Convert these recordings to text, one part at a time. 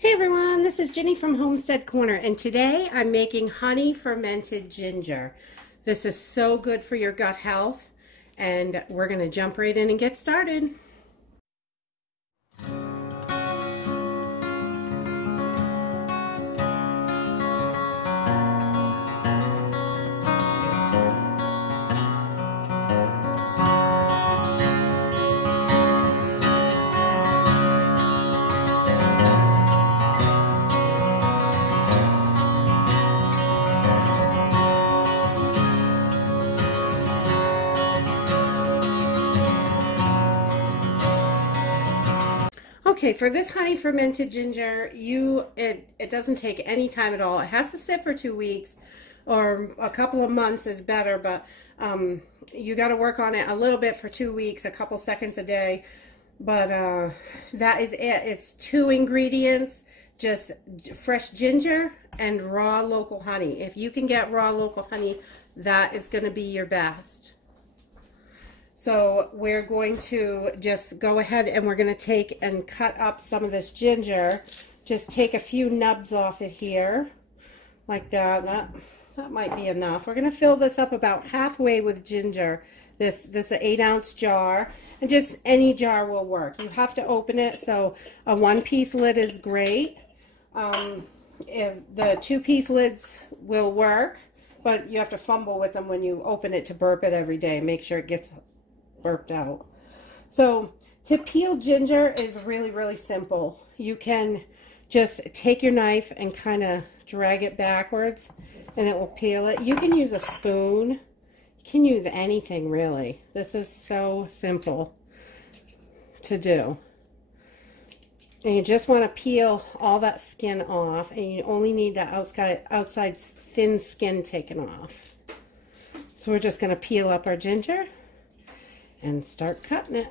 Hey everyone, this is Ginny from Homestead Corner, and today I'm making honey fermented ginger. This is so good for your gut health, and we're going to jump right in and get started. Okay, for this honey fermented ginger, it doesn't take any time at all. It has to sit for 2 weeks, or a couple of months is better, but you got to work on it a little bit for 2 weeks, a couple seconds a day. But that is it. It's 2 ingredients, just fresh ginger and raw local honey. If you can get raw local honey, that is going to be your best. So we're going to just go ahead and we're going to take and cut up some of this ginger. Just take a few nubs off it here, like that. That might be enough. We're going to fill this up about halfway with ginger. This is an 8-ounce jar, and just any jar will work. You have to open it, so a 1-piece lid is great. If the 2-piece lids will work, but you have to fumble with them when you open it to burp it every day. Make sure it gets burped out. So to peel ginger is really, really simple. You can just take your knife and kind of drag it backwards and it will peel it. You can use a spoon. You can use anything, really. This is so simple to do. And you just want to peel all that skin off, and you only need that outside thin skin taken off. So we're just going to peel up our ginger and start cutting it.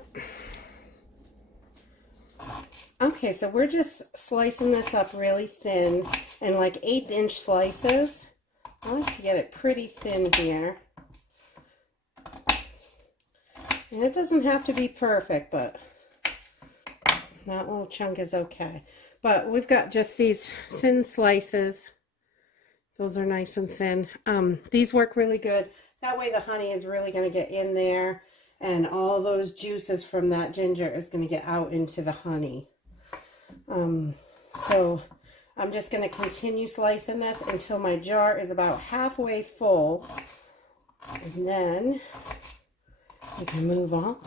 Okay, so we're just slicing this up really thin in like 1/8-inch slices. I like to get it pretty thin here. And it doesn't have to be perfect, but that little chunk is okay. But we've got just these thin slices. Those are nice and thin. These work really good. That way the honey is really going to get in there, and all those juices from that ginger is going to get out into the honey. So I'm just going to continue slicing this until my jar is about halfway full, and then we can move on.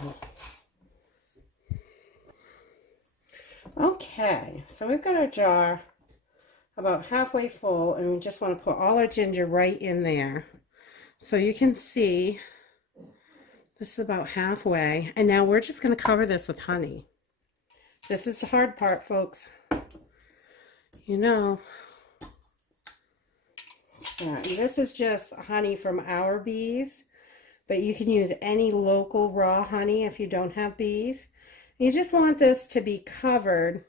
Okay, so we've got our jar about halfway full, and we just want to put all our ginger right in there. So you can see this is about halfway, and now we're just going to cover this with honey. This is the hard part, folks. You know, this is just honey from our bees, but you can use any local raw honey if you don't have bees. You just want this to be covered,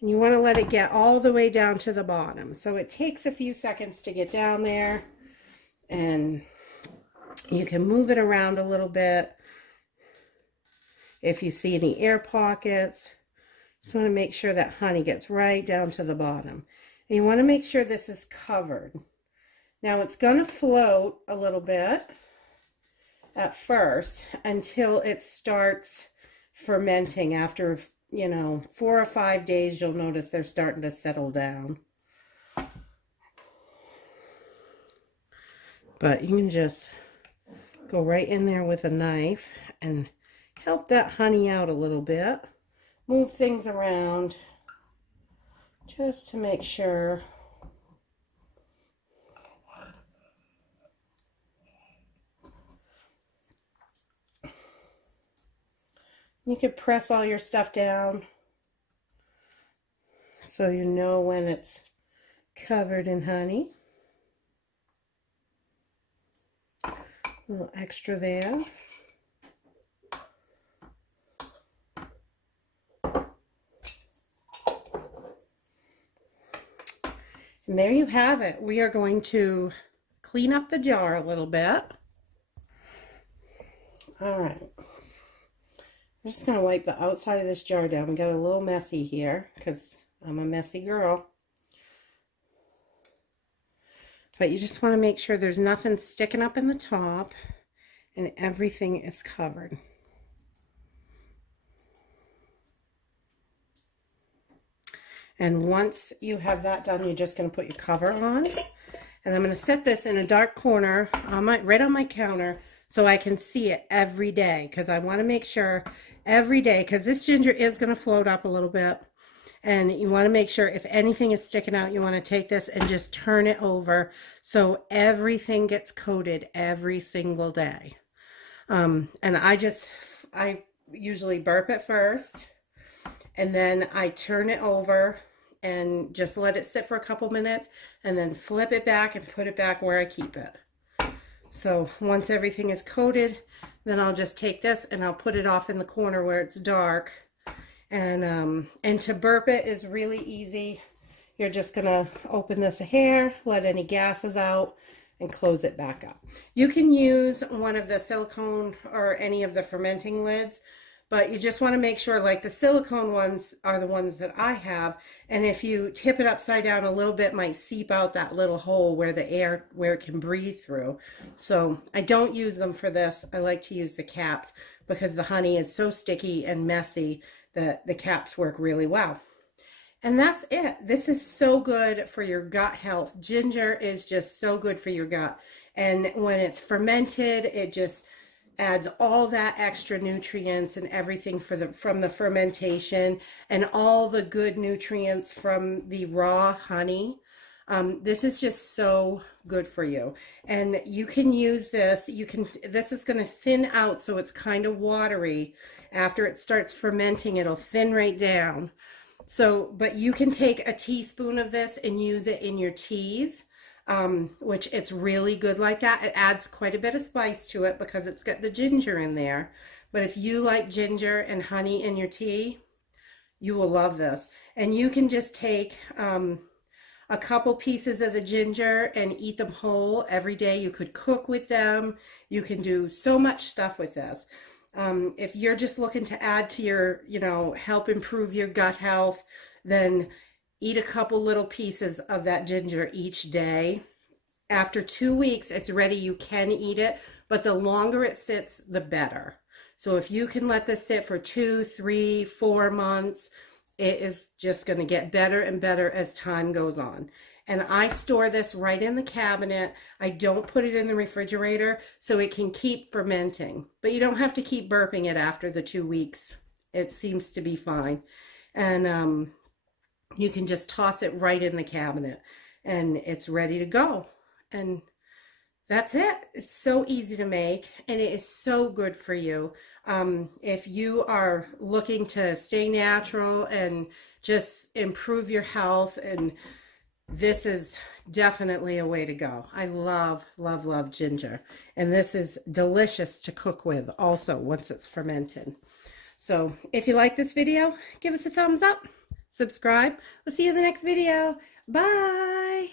and you want to let it get all the way down to the bottom. So it takes a few seconds to get down there, and you can move it around a little bit if you see any air pockets. Just want to make sure that honey gets right down to the bottom. And you want to make sure this is covered. Now it's going to float a little bit at first until it starts fermenting. After, 4 or 5 days, you'll notice they're starting to settle down. But you can just go right in there with a knife and help that honey out a little bit. Move things around just to make sure. You can press all your stuff down so you know when it's covered in honey. A little extra there. And there you have it. We are going to clean up the jar a little bit. All right. I'm just going to wipe the outside of this jar down. We got a little messy here because I'm a messy girl. But you just want to make sure there's nothing sticking up in the top and everything is covered. And once you have that done, you're just going to put your cover on. And I'm going to set this in a dark corner on right on my counter so I can see it every day, because I want to make sure every day, because this ginger is going to float up a little bit. And you want to make sure if anything is sticking out, you want to take this and just turn it over so everything gets coated every single day. And I usually burp it first, and then I turn it over and just let it sit for a couple minutes, and then flip it back and put it back where I keep it. So once everything is coated, then I'll just take this and I'll put it off in the corner where it's dark. And to burp it is really easy. You're just gonna open this a hair, let any gases out, and close it back up. You can use one of the silicone or any of the fermenting lids, but you just want to make sure, like the silicone ones are the ones that I have, and if you tip it upside down a little bit, it might seep out that little hole where it can breathe through. So I don't use them for this. I like to use the caps because the honey is so sticky and messy that the caps work really well. And that's it. This is so good for your gut health. Ginger is just so good for your gut. And when it's fermented, it just adds all that extra nutrients and everything from the fermentation and all the good nutrients from the raw honey. This is just so good for you. And you can use this. This is going to thin out, so it's kind of watery. After it starts fermenting, it'll thin right down. So, but you can take a teaspoon of this and use it in your teas. Which it's really good like that. It adds quite a bit of spice to it because it's got the ginger in there. But if you like ginger and honey in your tea, you will love this. And you can just take a couple pieces of the ginger and eat them whole every day. You could cook with them. You can do so much stuff with this. If you're just looking to add to your, help improve your gut health, then eat a couple little pieces of that ginger each day. After 2 weeks, it's ready. You can eat it, but the longer it sits, the better. So if you can let this sit for 2, 3, 4 months, it is just going to get better and better as time goes on. And I store this right in the cabinet. I don't put it in the refrigerator so it can keep fermenting. But you don't have to keep burping it after the 2 weeks. It seems to be fine. And you can just toss it right in the cabinet and it's ready to go. And that's it. It's so easy to make and it is so good for you. If you are looking to stay natural and just improve your health, and this is definitely a way to go. I love, love, love ginger. And this is delicious to cook with also once it's fermented. So if you like this video, give us a thumbs up. Subscribe. We'll see you in the next video. Bye.